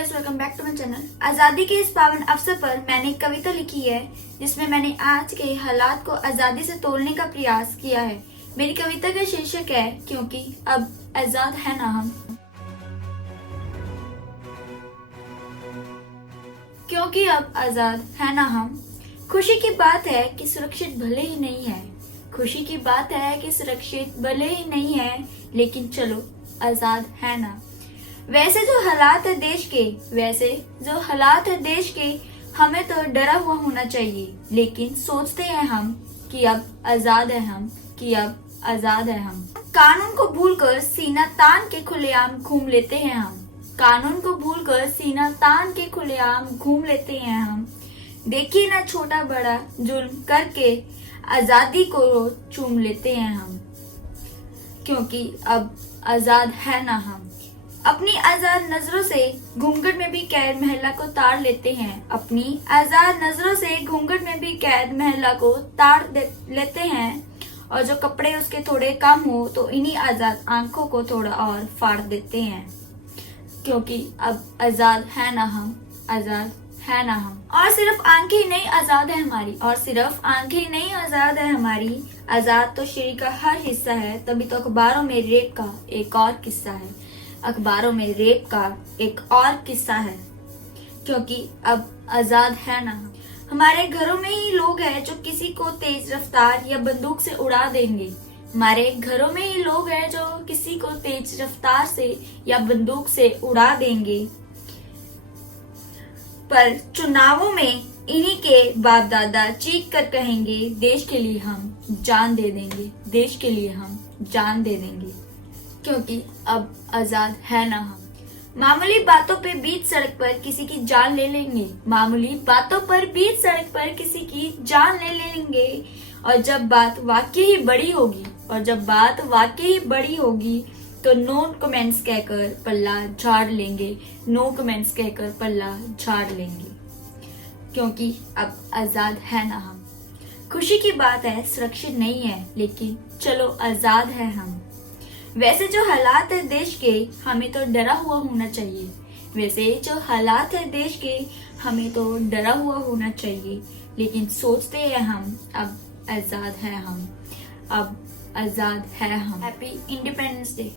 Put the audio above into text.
Guys, welcome back to my channel. आजादी के इस पावन अवसर पर मैंने एक कविता लिखी है जिसमें मैंने आज के हालात को आजादी से तोड़ने का प्रयास किया है। मेरी कविता का शीर्षक है क्योंकि अब आजाद है ना हम। क्योंकि अब आजाद है ना हम। खुशी की बात है कि सुरक्षित भले ही नहीं है, खुशी की बात है कि सुरक्षित भले ही नहीं है, लेकिन चलो आजाद है ना। वैसे जो हालात है देश के हमें तो डरा हुआ होना चाहिए, लेकिन सोचते हैं हम कि अब आजाद है हम, कि अब आजाद है हम। कानून को भूलकर सीना तान के खुलेआम घूम लेते हैं हम, कानून को भूलकर सीना तान के खुलेआम घूम लेते हैं हम। देखिए ना छोटा बड़ा जुल्म करके आजादी को चूम लेते हैं हम, क्योंकि अब आजाद है ना हम। अपनी आजाद नजरों से घूंघट में भी कैद महिला को ताड़ लेते हैं, अपनी आजाद नजरों से घूंघट में भी कैद महिला को ताड़ लेते हैं। और जो कपड़े उसके थोड़े कम हो तो इन्हीं आजाद आंखों को थोड़ा और फाड़ देते हैं, क्योंकि अब आजाद है ना हम, आजाद है ना हम। और सिर्फ आंखें ही नहीं आजाद है हमारी, और सिर्फ आंखें ही नहीं आजाद है हमारी। आजाद तो शरीर का हर हिस्सा है, तभी तो अखबारों में रेप का एक और किस्सा है, अखबारों में रेप का एक और किस्सा है, क्योंकि अब आजाद है ना हम। हमारे घरों में ही लोग हैं जो किसी को तेज रफ्तार या बंदूक से उड़ा देंगे, हमारे घरों में ही लोग हैं जो किसी को तेज रफ्तार से या बंदूक से उड़ा देंगे। पर चुनावों में इन्हीं के बाप दादा चीख कर कहेंगे, देश के लिए हम जान दे देंगे, देश के लिए हम जान दे देंगे, क्योंकि अब आजाद है ना हम। मामूली बातों पे बीच सड़क पर किसी की जान ले लेंगे, मामूली बातों पर बीच सड़क पर किसी की जान ले लेंगे। और जब बात वाकई ही बड़ी होगी, और जब बात वाकई ही बड़ी होगी तो नो कमेंट्स कहकर पल्ला झाड़ लेंगे, नो कमेंट्स कहकर पल्ला झाड़ लेंगे, क्योंकि अब आजाद है ना हम। खुशी की बात है सुरक्षित नहीं है, लेकिन चलो आजाद है हम। वैसे जो हालात है देश के हमें तो डरा हुआ होना चाहिए, वैसे जो हालात है देश के हमें तो डरा हुआ होना चाहिए, लेकिन सोचते हैं हम अब आजाद है हम, अब आजाद है हम। Happy independence day.